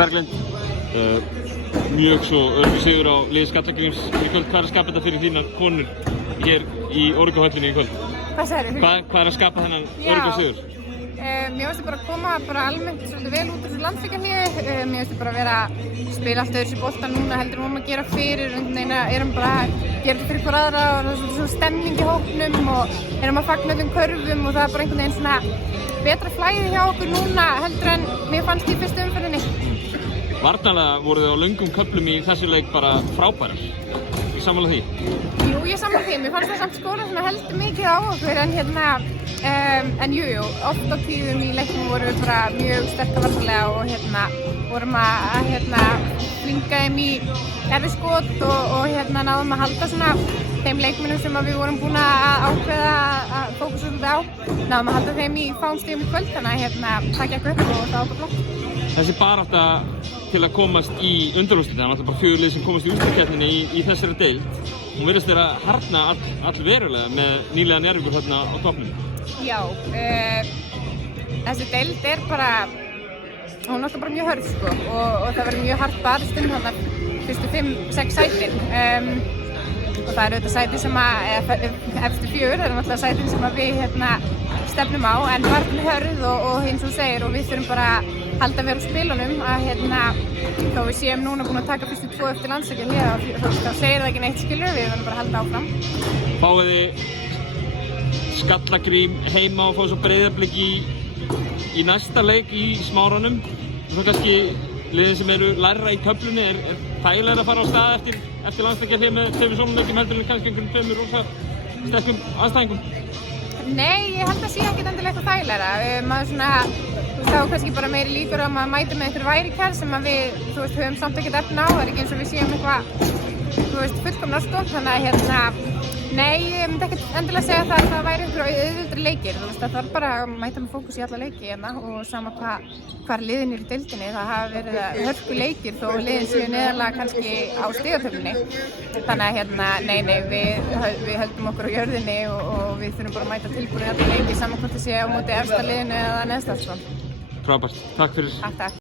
Berglind, mjög svo öruggur sigur á liði Skallagríms í kvöld. Hvað er að skapa þetta fyrir þínar konur hér í Origo-höllinni í kvöld? Hvað sagðirðu? Hvað er að skapa þennan öruggur sigur? Mér finnst bara að koma almennt svolítið vel út úr þessu landsleikjahléi. Mér finnst bara að vera að spila allt öðruvísi bolta núna heldur en að gera fyrir. Erum bara að gera þetta fyrir hver aðra og það er svona stemning í hópnum og erum að fagna öllum körfum og það er bara einhvern veginn svona betra flæði hjá okkur núna heldur en mér fannst í fyrstu umferðinni. Varnarlega voru þið á löngum köflum í þessu leik bara frábærar. Ég sammála því? Jú, ég sammála því. Mér fannst það samt skóla svona heldur mikið á okkur en jú, oft á tíðum í leiknum vorum við bara mjög sterkar varnarlega og vorum að flinga þeim í erfið skot og náðum að halda svona þeim leikmennum sem við vorum búin að ákveða að fókusa svolítið á. Náðum að halda þeim í fáum stigum í kvöld, þannig að það gekk upp og það var bara flott. Þessi barátta til að komast í undanúrslitin, það var bara 4 lið sem komast í úrslitakeppninni í þessari deild. Hún virðist vera að harðna allverulega með nýlega Njarðvíkur þarna á toppnum. Já, þessi deild er bara, hún er alltaf bara mjög hörð sko og það verður mjög hart barist þarna fyrstu 5-6 sætin. Og það eru auðvitað sæti sem efstu 4, það eru náttúrulega sætin sem við stefnum á en varðin hörð og eins og segir og við þurfum bara að halda vel á spilunum að þó við séum núna búin að taka fyrstu 2 eftir landsleikjahléi þá segir það ekki neitt skilur við verðum bara að halda áfram. Fáið þið Skallagrím heima og fáið svo Breiðablik í næsta leik í Smáranum. Svo kannski liðin sem eru lægra í töflunni er þægilega að fara á stað eftir landsleikjahléi með 2 svona leikjum heldur en kannski einhverjum 2 rosa sterkum andstæðingum. Nei, ég held að sé ekkert endilega eitthvað þægilegra. Maður þá kannski bara meiri líkur á að maður mæti með einhver værikær sem við höfum samt ekkert efni á. Það er ekki eins og við séum eitthvað fullkomna sko. Þannig að nei, ég myndi ekkert endilega segja að það væri einhver auðvöldri leikir. Það þarf bara að mæta með fókus í alla leiki og sama hvar liðin eru í deildinni. Það hafa verið hörku leikir þó liðin séu neðarlega kannski á stigatöflunni. Þannig að nei, við höldum okkur á jörðinni og við þurfum bara að mæta tilbúin í alla leiki saman hvort það sé á móti efsta liðinu eða neðsta sko. Frábært, takk fyrir. Takk.